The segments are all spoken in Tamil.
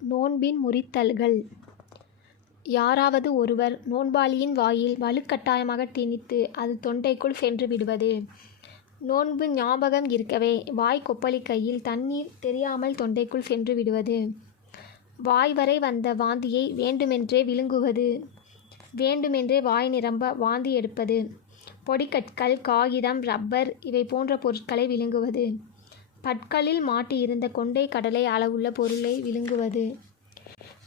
நோன்பின் முறித்தல்கள். யாராவது ஒருவர் நோன்பாளியின் வாயில் வலுக்கட்டாயமாக திணித்து அது தொண்டைக்குள் சென்று விடுவது. நோன்பு ஞாபகம் இருக்கவே வாய் கொப்பளிக்கையில் தண்ணீர் தெரியாமல் தொண்டைக்குள் சென்று விடுவது. வாய் வரை வந்த வாந்தியை வேண்டுமென்றே விழுங்குவது. வேண்டுமென்றே வாய் நிரம்ப வாந்தி எடுப்பது. பொடிக்கற்கள், காகிதம், ரப்பர் இவை போன்ற பொருட்களை விழுங்குவது. பற்களில் மாட்டியிருந்த கொண்டை கடலை அளவுள்ள பொருளை விழுங்குவது.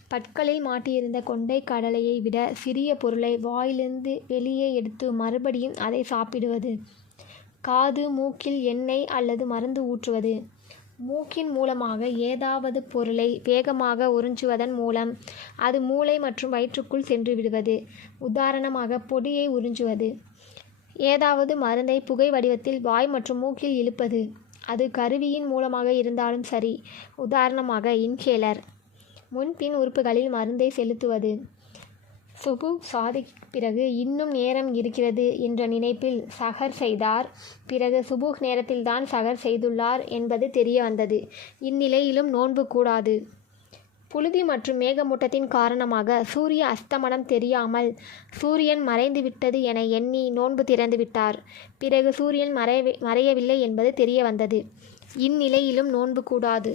பற்களில் மாட்டியிருந்த கொண்டை கடலையை விட சிறிய பொருளை வாயிலிருந்து வெளியே எடுத்து மறுபடியும் அதை சாப்பிடுவது. காது, மூக்கில் எண்ணெய் அல்லது மருந்து ஊற்றுவது. மூக்கின் மூலமாக ஏதாவது பொருளை வேகமாக உறிஞ்சுவதன் மூலம் அது மூளை மற்றும் வயிற்றுக்குள் சென்று விடுவது. உதாரணமாக பொடியை உறிஞ்சுவது. ஏதாவது மருந்தை புகை வடிவத்தில் வாய் மற்றும் மூக்கில் இழுப்பது. அது கருவியின் மூலமாக இருந்தாலும் சரி. உதாரணமாக இன்ஹேலர். முன்பின் உறுப்புகளில் மருந்தை செலுத்துவது. சுபுஹ் சாதிக் பிறகு இன்னும் நேரம் இருக்கிறது என்ற நினைப்பில் சஹர் செய்தார். பிறகு சுபுஹ் நேரத்தில்தான் சஹர் செய்துள்ளார் என்பது தெரிய வந்தது. இந்நிலையிலும் நோன்பு கூடாது. புழுதி மற்றும் மேகமூட்டத்தின் காரணமாக சூரிய அஸ்தமனம் தெரியாமல் சூரியன் மறைந்துவிட்டது என எண்ணி நோன்பு திறந்து விட்டார். பிறகு சூரியன் மறையவில்லை என்பது தெரிய வந்தது. இந்நிலையிலும் நோன்பு கூடாது.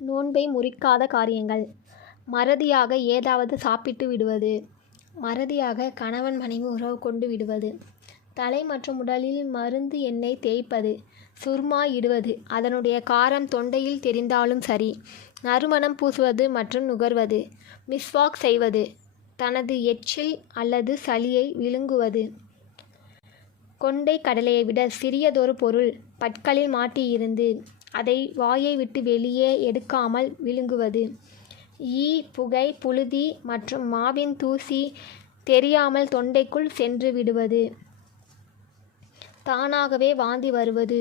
நோன்பை முறிக்காத காரியங்கள். மறதியாக ஏதாவது சாப்பிட்டு விடுவது. மறதியாக கணவன் மனைவி உறவு கொண்டு விடுவது. தலை மற்றும் உடலில் மருந்து எண்ணெய் தேய்ப்பது. சுர்மா இடுவது. அதனுடைய காரம் தொண்டையில் தெரிந்தாலும் சரி. நறுமணம் பூசுவது மற்றும் நுகர்வது. மிஸ்வாக் செய்வது. தனது எச்சில் அல்லது சளியை விழுங்குவது. கொண்டை கடலையை விட சிறியதொரு பொருள் பற்களில் மாட்டியிருந்து அதை வாயை விட்டு வெளியே எடுக்காமல் விழுங்குவது. ஈ, புகை, புழுதி மற்றும் மாவின் தூசி தெரியாமல் தொண்டைக்குள் சென்று விடுவது. தானாகவே வாந்தி வருவது.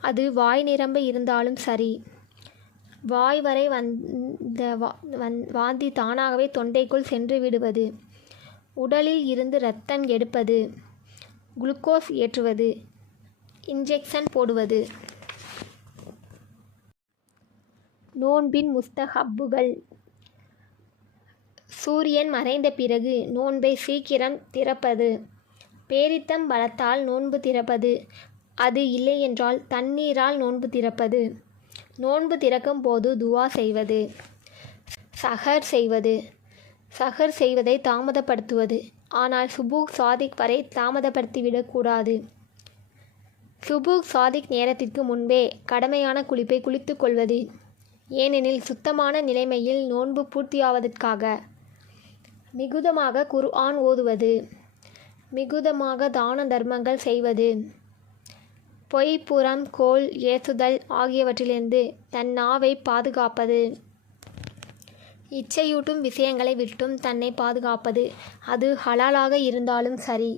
அது வாய் நிரம்ப இருந்தாலும் சரி. வாய் வரை வந்த வாந்தி தானாகவே தொண்டைக்குள் சென்று விடுவது. உடலில் இருந்து இரத்தம் எடுப்பது. குளுக்கோஸ் ஏற்றுவது. இன்ஜெக்ஷன் போடுவது. நோன்பின் முஸ்தஹப்புகள். சூரியன் மறைந்த பிறகு நோன்பை சீக்கிரம் திறப்பது. பேரித்தம் பழத்தால் நோன்பு திறப்பது. அது இல்லையென்றால் தண்ணீரால் நோன்பு திறப்பது. நோன்பு திறக்கும் போது துவா செய்வது. சஹர் செய்வது. சஹர் செய்வதை தாமதப்படுத்துவது. ஆனால் சுபுஹ் சாதிக் வரை தாமதப்படுத்திவிடக்கூடாது. சுபுஹ் சாதிக் நேரத்திற்கு முன்பே கடமையான குளிப்பை குளித்து கொள்வது. ஏனெனில் சுத்தமான நிலைமையில் நோன்பு பூர்த்தியாவதற்காக. மிகுதமாக குர்ஆன் ஓதுவது. மிகுதமாக தான தர்மங்கள் செய்வது. பொய், புறம், கோள் ஏசுதல் ஆகியவற்றிலிருந்து தன் நாவை பாதுகாப்பது. இச்சையூட்டும் விஷயங்களை விட்டும் தன்னை பாதுகாப்பது. அது ஹலாலாக இருந்தாலும் சரி.